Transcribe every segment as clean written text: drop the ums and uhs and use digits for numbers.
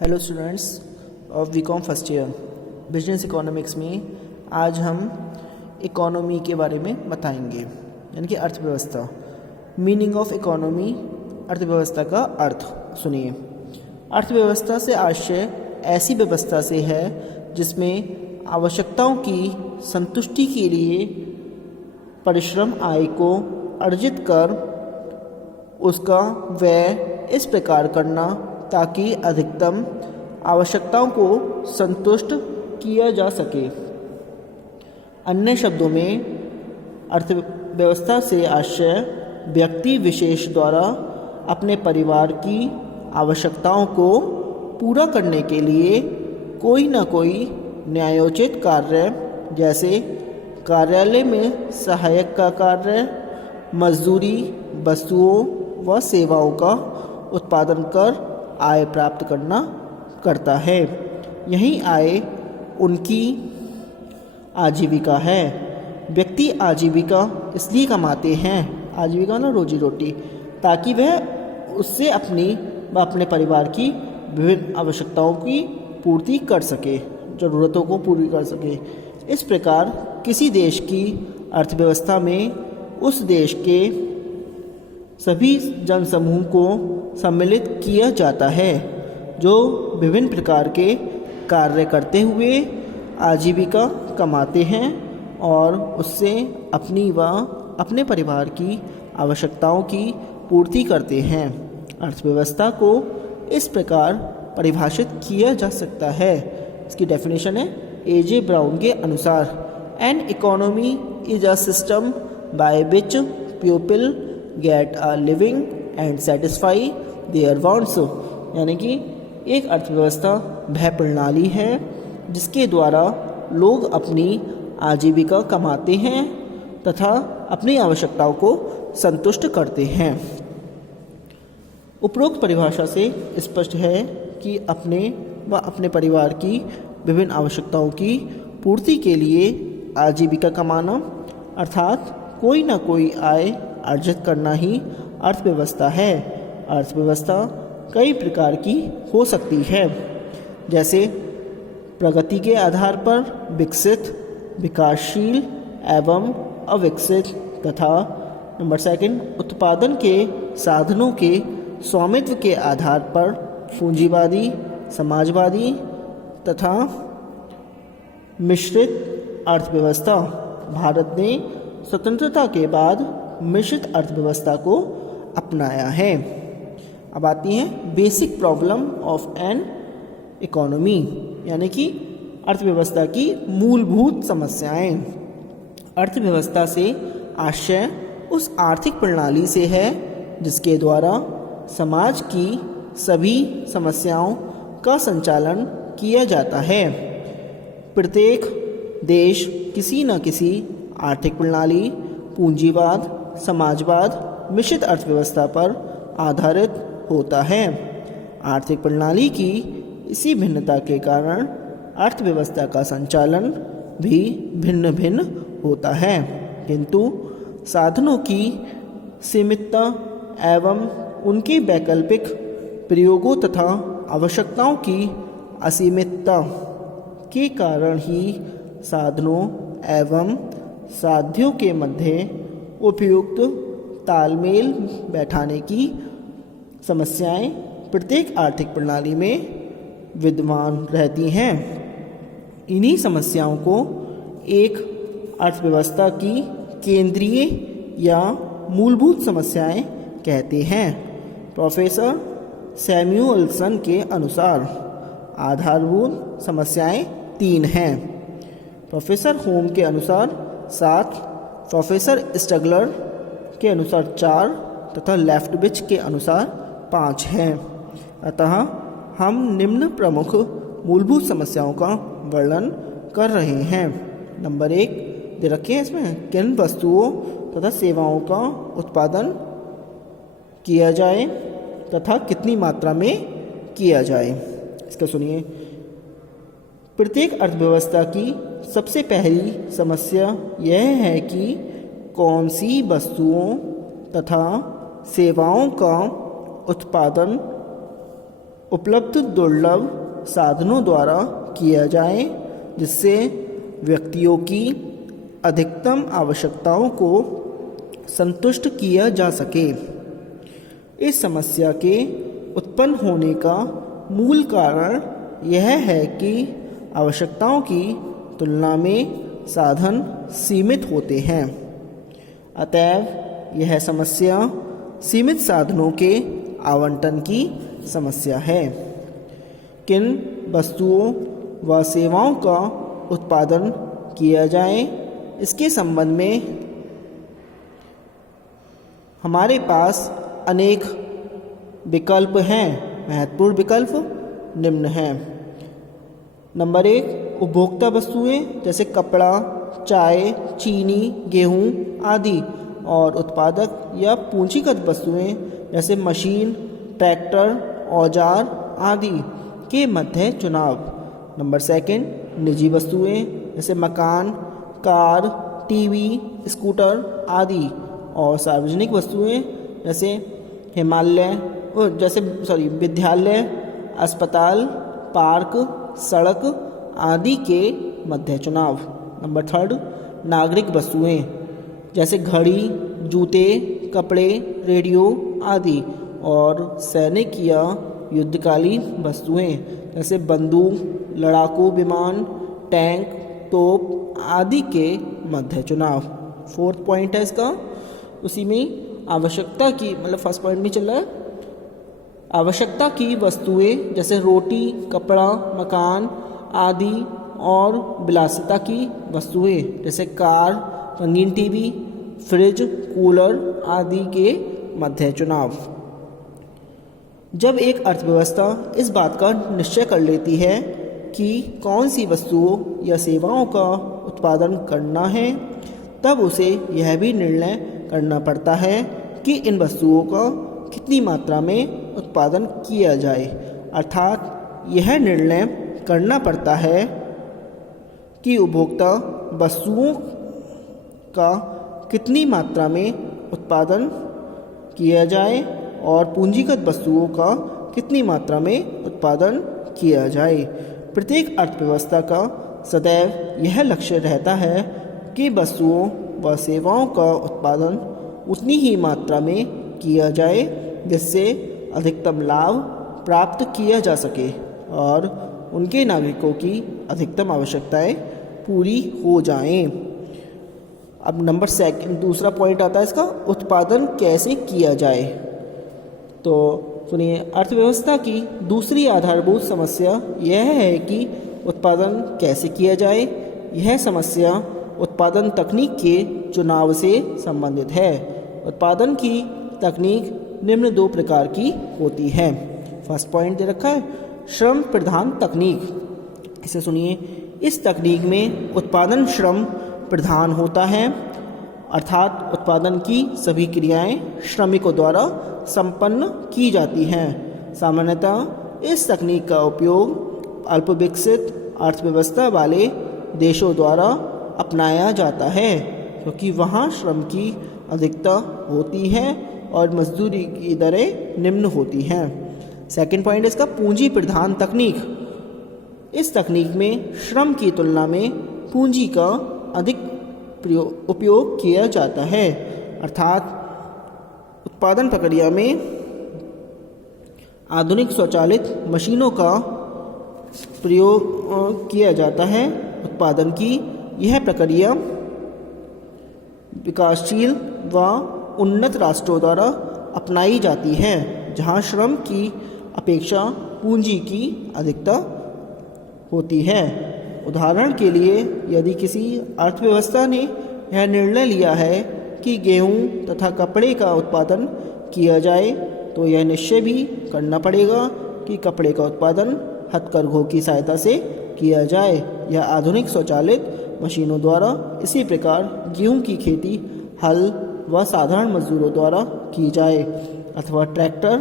Hello students of BCom first year business economics में आज हम इकोनॉमी के बारे में बताएंगे, यानी कि अर्थव्यवस्था। मीनिंग ऑफ इकोनॉमी, अर्थव्यवस्था का अर्थ सुनिए। अर्थव्यवस्था से आशय ऐसी व्यवस्था से है जिसमें आवश्यकताओं की संतुष्टि के लिए परिश्रम आय को अर्जित कर उसका व्यय इस प्रकार करना ताकि अधिकतम आवश्यकताओं को संतुष्ट किया जा सके। अन्य शब्दों में अर्थव्यवस्था से आशय व्यक्ति विशेष द्वारा अपने परिवार की आवश्यकताओं को पूरा करने के लिए कोई न कोई न्यायोचित कार्य, जैसे कार्यालय में सहायक का कार्य, मजदूरी, वस्तुओं व सेवाओं का उत्पादन कर आय प्राप्त करता है। यही आय उनकी आजीविका है। व्यक्ति आजीविका इसलिए कमाते हैं, आजीविका ना रोजी रोटी, ताकि वह उससे अपनी व अपने परिवार की विभिन्न आवश्यकताओं की पूर्ति कर सके, ज़रूरतों को पूरी कर सके। इस प्रकार किसी देश की अर्थव्यवस्था में उस देश के सभी जनसमूह को सम्मिलित किया जाता है जो विभिन्न प्रकार के कार्य करते हुए आजीविका कमाते हैं और उससे अपनी व अपने परिवार की आवश्यकताओं की पूर्ति करते हैं। अर्थव्यवस्था को इस प्रकार परिभाषित किया जा सकता है। इसकी डेफिनेशन है ए.जे. ब्राउन के अनुसार, an economy is a system by which people get a living and satisfy their wants. यानी कि एक अर्थव्यवस्था वह प्रणाली है जिसके द्वारा लोग अपनी आजीविका कमाते हैं तथा अपनी आवश्यकताओं को संतुष्ट करते हैं। उपरोक्त परिभाषा से स्पष्ट है कि अपने व अपने परिवार की विभिन्न आवश्यकताओं की पूर्ति के लिए आजीविका कमाना अर्थात कोई न कोई आय अर्जित करना ही अर्थव्यवस्था है। अर्थव्यवस्था कई प्रकार की हो सकती है, जैसे प्रगति के आधार पर विकसित, विकासशील एवं अविकसित, तथा नंबर 2 उत्पादन के साधनों के स्वामित्व के आधार पर पूंजीवादी, समाजवादी तथा मिश्रित अर्थव्यवस्था। भारत ने स्वतंत्रता के बाद मिश्रित अर्थव्यवस्था को अपनाया है। अब आती हैं basic problem of an economy, यानी कि अर्थव्यवस्था की मूलभूत समस्याएं। अर्थव्यवस्था से आशय उस आर्थिक प्रणाली से है जिसके द्वारा समाज की सभी समस्याओं का संचालन किया जाता है। प्रत्येक देश किसी न किसी आर्थिक प्रणाली, पूंजीवाद, समाजवाद, मिश्रित अर्थव्यवस्था पर आधारित होता है। आर्थिक प्रणाली की इसी भिन्नता के कारण अर्थव्यवस्था का संचालन भी भिन्न भिन्न होता है, किंतु साधनों की सीमितता एवं उनके वैकल्पिक प्रयोगों तथा आवश्यकताओं की असीमितता के कारण ही साधनों एवं साध्यों के मध्य उपयुक्त तालमेल बैठाने की समस्याएं प्रत्येक आर्थिक प्रणाली में विद्यमान रहती हैं। इन्हीं समस्याओं को एक अर्थव्यवस्था की केंद्रीय या मूलभूत समस्याएं कहते हैं। प्रोफेसर सैमुअलसन के अनुसार आधारभूत समस्याएं 3 हैं, प्रोफेसर होम के अनुसार 7, प्रोफेसर स्टगलर के अनुसार 4 तथा लेफ्टविच के अनुसार 5 हैं। अतः हम निम्न प्रमुख मूलभूत समस्याओं का वर्णन कर रहे हैं। नंबर 1 दे रखे हैं इसमें, किन वस्तुओं तथा सेवाओं का उत्पादन किया जाए तथा कितनी मात्रा में किया जाए। इसका सुनिए। प्रत्येक अर्थव्यवस्था की सबसे पहली समस्या यह है कि कौन सी वस्तुओं तथा सेवाओं का उत्पादन उपलब्ध दुर्लभ साधनों द्वारा किया जाए, जिससे व्यक्तियों की अधिकतम आवश्यकताओं को संतुष्ट किया जा सके। इस समस्या के उत्पन्न होने का मूल कारण यह है कि आवश्यकताओं की तुलना में साधन सीमित होते हैं। अतएव यह समस्या सीमित साधनों के आवंटन की समस्या है। किन वस्तुओं व सेवाओं का उत्पादन किया जाए, इसके संबंध में हमारे पास अनेक विकल्प हैं। महत्वपूर्ण विकल्प निम्न हैं। नंबर 1, उपभोक्ता वस्तुएं जैसे कपड़ा, चाय, चीनी, गेहूं आदि, और उत्पादक या पूंजीगत वस्तुएं जैसे मशीन, ट्रैक्टर, औजार आदि के मध्य चुनाव। नंबर 2, निजी वस्तुएं जैसे मकान, कार, टीवी, स्कूटर आदि, और सार्वजनिक वस्तुएं जैसे विद्यालय, अस्पताल, पार्क, सड़क आदि के मध्य चुनाव। नंबर 3, नागरिक वस्तुएं जैसे घड़ी, जूते, कपड़े, रेडियो आदि, और सैनिक या युद्धकालीन वस्तुएं जैसे बंदूक, लड़ाकू विमान, टैंक, तोप आदि के मध्य चुनाव। 4th पॉइंट है इसका, उसी में आवश्यकता की फर्स्ट पॉइंट में चल रहा है। आवश्यकता की वस्तुएं जैसे रोटी, कपड़ा, मकान आदि, और विलासिता की वस्तुएं जैसे कार, रंगीन टीवी, फ्रिज, कूलर आदि के मध्य चुनाव। जब एक अर्थव्यवस्था इस बात का निश्चय कर लेती है कि कौन सी वस्तुओं या सेवाओं का उत्पादन करना है, तब उसे यह भी निर्णय करना पड़ता है कि इन वस्तुओं का कितनी मात्रा में उत्पादन किया जाए। अर्थात यह निर्णय करना पड़ता है कि उपभोक्ता वस्तुओं का कितनी मात्रा में उत्पादन किया जाए और पूंजीगत वस्तुओं का कितनी मात्रा में उत्पादन किया जाए। प्रत्येक अर्थव्यवस्था का सदैव यह लक्ष्य रहता है कि वस्तुओं व सेवाओं का उत्पादन उतनी ही मात्रा में किया जाए जिससे अधिकतम लाभ प्राप्त किया जा सके और उनके नागरिकों की अधिकतम आवश्यकताएं पूरी हो जाएं। अब नंबर 2 दूसरा पॉइंट आता है इसका, उत्पादन कैसे किया जाए। तो सुनिए, अर्थव्यवस्था की दूसरी आधारभूत समस्या यह है कि उत्पादन कैसे किया जाए। यह समस्या उत्पादन तकनीक के चुनाव से संबंधित है। उत्पादन की तकनीक निम्न 2 प्रकार की होती है। फर्स्ट पॉइंट दे रखा है, श्रम प्रधान तकनीक। इसे सुनिए, इस तकनीक में उत्पादन श्रम प्रधान होता है, अर्थात उत्पादन की सभी क्रियाएं श्रमिकों द्वारा संपन्न की जाती हैं। सामान्यतः इस तकनीक का उपयोग अल्प विकसित अर्थव्यवस्था वाले देशों द्वारा अपनाया जाता है, क्योंकि वहाँ श्रम की अधिकता होती है और मजदूरी की दरें निम्न होती हैं। सेकंड पॉइंट इसका, पूंजी प्रधान तकनीक। इस तकनीक में श्रम की तुलना में पूंजी का अधिक उपयोग किया जाता है, अर्थात उत्पादन प्रक्रिया में आधुनिक स्वचालित मशीनों का प्रयोग किया जाता है। उत्पादन की यह प्रक्रिया विकासशील व उन्नत राष्ट्रों द्वारा अपनाई जाती है, जहां श्रम की अपेक्षा पूंजी की अधिकता होती है। उदाहरण के लिए, यदि किसी अर्थव्यवस्था ने यह निर्णय लिया है कि गेहूं तथा कपड़े का उत्पादन किया जाए, तो यह निश्चय भी करना पड़ेगा कि कपड़े का उत्पादन हथकरघों की सहायता से किया जाए या आधुनिक स्वचालित मशीनों द्वारा। इसी प्रकार गेहूं की खेती हल व साधारण मजदूरों द्वारा की जाए अथवा ट्रैक्टर,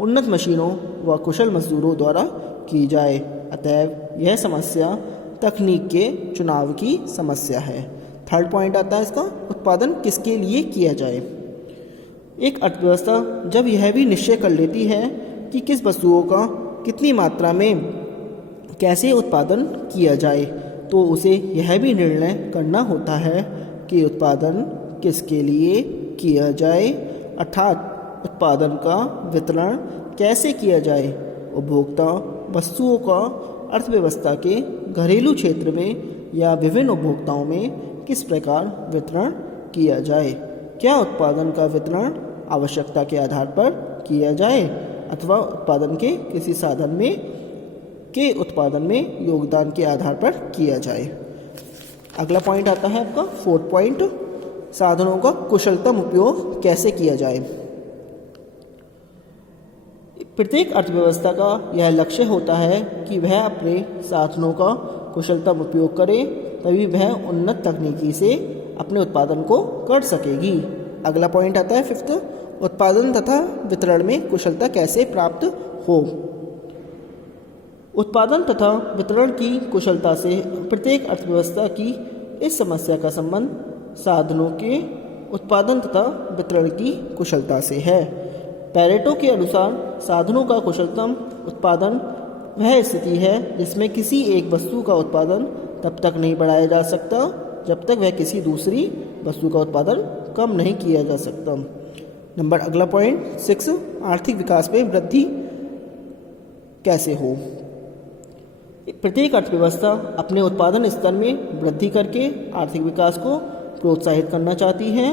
उन्नत मशीनों व कुशल मजदूरों द्वारा की जाए। अतएव यह समस्या तकनीक के चुनाव की समस्या है। थर्ड पॉइंट आता है इसका, उत्पादन किसके लिए किया जाए। एक अर्थव्यवस्था जब यह भी निश्चय कर लेती है कि किस वस्तुओं का कितनी मात्रा में कैसे उत्पादन किया जाए, तो उसे यह भी निर्णय करना होता है कि उत्पादन किसके लिए किया जाए, अर्थात उत्पादन का वितरण कैसे किया जाए, उपभोक्ता वस्तुओं का अर्थव्यवस्था के घरेलू क्षेत्र में या विभिन्न उपभोक्ताओं में किस प्रकार वितरण किया जाए, क्या उत्पादन का वितरण आवश्यकता के आधार पर किया जाए अथवा उत्पादन के किसी साधन में के उत्पादन में योगदान के आधार पर किया जाए। अगला पॉइंट आता है आपका 4th पॉइंट, साधनों का कुशलतम उपयोग कैसे किया जाए। प्रत्येक अर्थव्यवस्था का यह लक्ष्य होता है कि वह अपने साधनों का कुशलतम उपयोग करे, तभी वह उन्नत तकनीकी से अपने उत्पादन को कर सकेगी। अगला पॉइंट आता है 5th, उत्पादन तथा वितरण में कुशलता कैसे प्राप्त हो। उत्पादन तथा वितरण की कुशलता से प्रत्येक अर्थव्यवस्था की इस समस्या का संबंध साधनों के उत्पादन तथा वितरण की कुशलता से है। पैरेटो के अनुसार साधनों का कुशलतम उत्पादन वह स्थिति है जिसमें किसी एक वस्तु का उत्पादन तब तक नहीं बढ़ाया जा सकता जब तक वह किसी दूसरी वस्तु का उत्पादन कम नहीं किया जा सकता। अगला पॉइंट 6, आर्थिक विकास में वृद्धि कैसे हो। प्रत्येक अर्थव्यवस्था अपने उत्पादन स्तर में वृद्धि करके आर्थिक विकास को प्रोत्साहित करना चाहती है।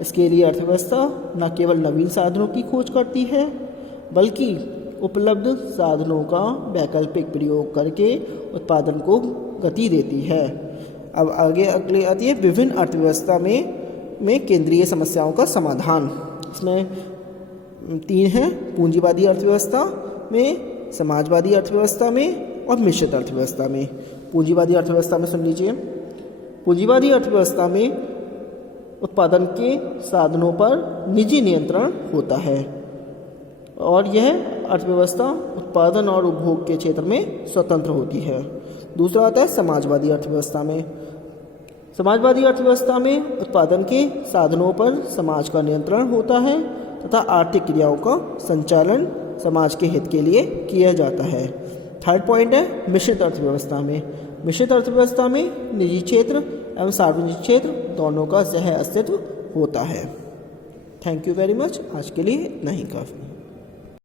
इसके लिए अर्थव्यवस्था न केवल नवीन साधनों की खोज करती है बल्कि उपलब्ध साधनों का वैकल्पिक प्रयोग करके उत्पादन को गति देती है। अब अगले आती है विभिन्न अर्थव्यवस्था में केंद्रीय समस्याओं का समाधान। इसमें 3 हैं, पूंजीवादी अर्थव्यवस्था में, समाजवादी अर्थव्यवस्था में और मिश्रित अर्थव्यवस्था में। पूंजीवादी अर्थव्यवस्था में सुन लीजिए, पूंजीवादी अर्थव्यवस्था में उत्पादन के साधनों पर निजी नियंत्रण होता है और यह अर्थव्यवस्था उत्पादन और उपभोग के क्षेत्र में स्वतंत्र होती है। दूसरा आता है समाजवादी अर्थव्यवस्था में। समाजवादी अर्थव्यवस्था में उत्पादन के साधनों पर समाज का नियंत्रण होता है तथा आर्थिक क्रियाओं का संचालन समाज के हित के लिए किया जाता है। 3rd पॉइंट है मिश्रित अर्थव्यवस्था में। मिश्रित अर्थव्यवस्था में निजी क्षेत्र एवं सार्वजनिक क्षेत्र दोनों का सह अस्तित्व होता है। Thank you very much. आज के लिए इतना ही काफ़ी।